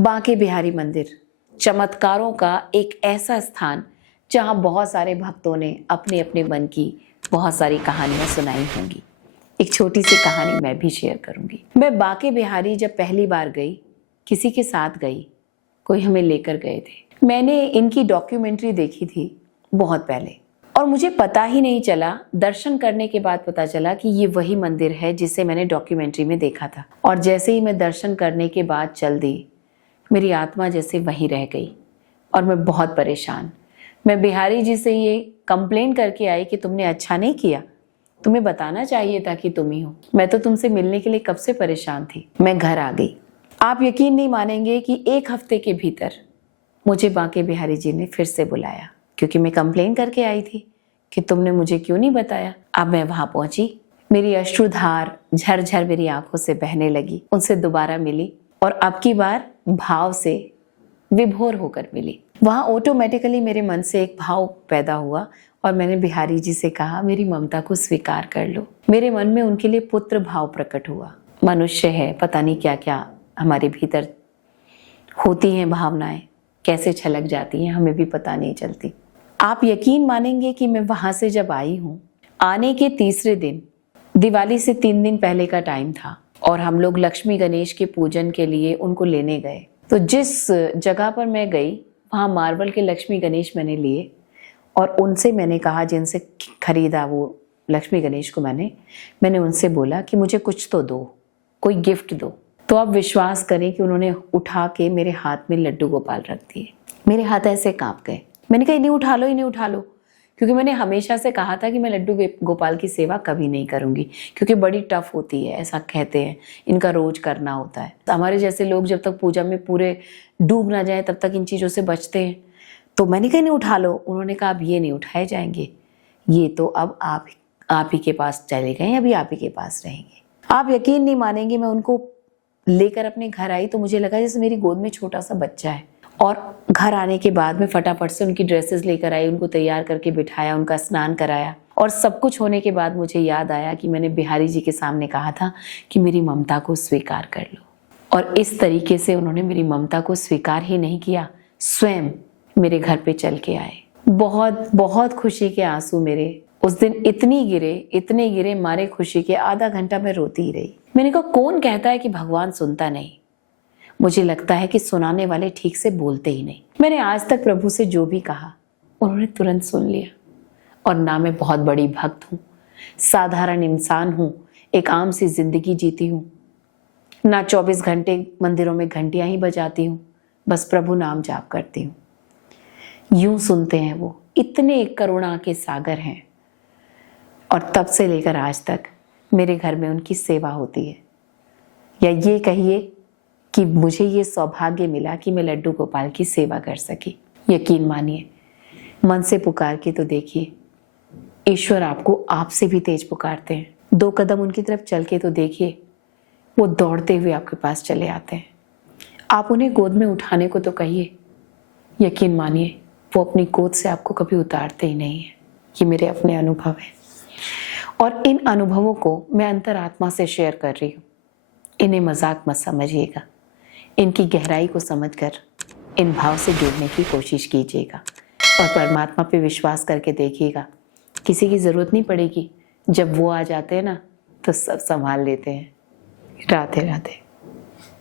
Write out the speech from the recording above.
बांके बिहारी मंदिर चमत्कारों का एक ऐसा स्थान जहां बहुत सारे भक्तों ने अपने अपने मन की बहुत सारी कहानियां सुनाई होंगी। एक छोटी सी कहानी मैं भी शेयर करूंगी। मैं बांके बिहारी जब पहली बार गई, किसी के साथ गई, कोई हमें लेकर गए थे। मैंने इनकी डॉक्यूमेंट्री देखी थी बहुत पहले और मुझे पता ही नहीं चला, दर्शन करने के बाद पता चला कि ये वही मंदिर है जिसे मैंने डॉक्यूमेंट्री में देखा था। और जैसे ही मैं दर्शन करने के बाद चल दी, मेरी आत्मा जैसे वहीं रह गई और मैं बहुत परेशान। मैं बिहारी जी से ये कंप्लेन करके आई कि तुमने अच्छा नहीं किया, तुम्हें बताना चाहिए था कि तुम ही हो। मैं तो तुमसे मिलने के लिए कब से परेशान थी। मैं घर आ गई। आप यकीन नहीं मानेंगे कि 1 हफ्ते के भीतर मुझे बांके बिहारी जी ने फिर से बुलाया, क्योंकि मैं कंप्लेन करके आई थी कि तुमने मुझे क्यों नहीं बताया। अब मैं वहां पहुंची, मेरी अश्रुधार झरझर मेरी आंखों से बहने लगी। उनसे दोबारा मिली और अब की बार भाव से विभोर होकर मिली। वहां ऑटोमेटिकली मेरे मन से एक भाव पैदा हुआ और मैंने बिहारी जी से कहा, मेरी ममता को स्वीकार कर लो। मेरे मन में उनके लिए पुत्र भाव प्रकट हुआ। मनुष्य है, पता नहीं क्या क्या हमारे भीतर होती हैं भावनाएं, कैसे छलक जाती हैं हमें भी पता नहीं चलती। आप यकीन मानेंगे कि मैं वहां से जब आई हूँ, आने के तीसरे दिन, दिवाली से 3 दिन पहले का टाइम था और हम लोग लक्ष्मी गणेश के पूजन के लिए उनको लेने गए। तो जिस जगह पर मैं गई, वहाँ मार्बल के लक्ष्मी गणेश मैंने लिए और उनसे मैंने कहा, जिनसे खरीदा वो लक्ष्मी गणेश को मैंने उनसे बोला कि मुझे कुछ तो दो, कोई गिफ्ट दो। तो आप विश्वास करें कि उन्होंने उठा के मेरे हाथ में लड्डू गोपाल रख दिए। मेरे हाथ ऐसे कांप गए। मैंने कहा, इन्हें उठा लो, इन्हें उठा लो, क्योंकि मैंने हमेशा से कहा था कि मैं लड्डू गोपाल की सेवा कभी नहीं करूंगी, क्योंकि बड़ी टफ होती है, ऐसा कहते हैं, इनका रोज करना होता है। हमारे जैसे लोग जब तक पूजा में पूरे डूब ना जाए तब तक इन चीज़ों से बचते हैं। तो मैंने कहा, इन्हें उठा लो। उन्होंने कहा, अब ये नहीं उठाए जाएंगे, ये तो अब आप ही के पास चले गए, अभी आप ही के पास रहेंगे। आप यकीन नहीं मानेंगे, मैं उनको लेकर अपने घर आई तो मुझे लगा जैसे मेरी गोद में छोटा सा बच्चा है। और घर आने के बाद में फटाफट से उनकी ड्रेसेस लेकर आई, उनको तैयार करके बिठाया, उनका स्नान कराया और सब कुछ होने के बाद मुझे याद आया कि मैंने बिहारी जी के सामने कहा था कि मेरी ममता को स्वीकार कर लो। और इस तरीके से उन्होंने मेरी ममता को स्वीकार ही नहीं किया, स्वयं मेरे घर पे चल के आए। बहुत बहुत खुशी के आंसू मेरे उस दिन इतने गिरे मारे खुशी के, आधा घंटा मैं रोती ही रही। मैंने कहा, कौन कहता है कि भगवान सुनता नहीं? मुझे लगता है कि सुनाने वाले ठीक से बोलते ही नहीं। मैंने आज तक प्रभु से जो भी कहा उन्होंने तुरंत सुन लिया। और ना मैं बहुत बड़ी भक्त हूँ, साधारण इंसान हूँ, एक आम सी जिंदगी जीती हूँ, ना 24 घंटे मंदिरों में घंटियां ही बजाती हूँ, बस प्रभु नाम जाप करती हूँ। यूं सुनते हैं वो, इतने करुणा के सागर हैं। और तब से लेकर आज तक मेरे घर में उनकी सेवा होती है। या ये कहिए कि मुझे ये सौभाग्य मिला कि मैं लड्डू गोपाल की सेवा कर सकी। यकीन मानिए, मन से पुकार के तो देखिए, ईश्वर आपको आपसे भी तेज पुकारते हैं। 2 कदम उनकी तरफ चल के तो देखिए, वो दौड़ते हुए आपके पास चले आते हैं। आप उन्हें गोद में उठाने को तो कहिए, यकीन मानिए वो अपनी गोद से आपको कभी उतारते ही नहीं है। ये मेरे अपने अनुभव है और इन अनुभवों को मैं अंतरात्मा से शेयर कर रही हूँ। इन्हें मजाक मत समझिएगा, इनकी गहराई को समझकर इन भाव से जुड़ने की कोशिश कीजिएगा और परमात्मा पे विश्वास करके देखिएगा। किसी की ज़रूरत नहीं पड़ेगी, जब वो आ जाते हैं ना तो सब संभाल लेते हैं। राधे राधे।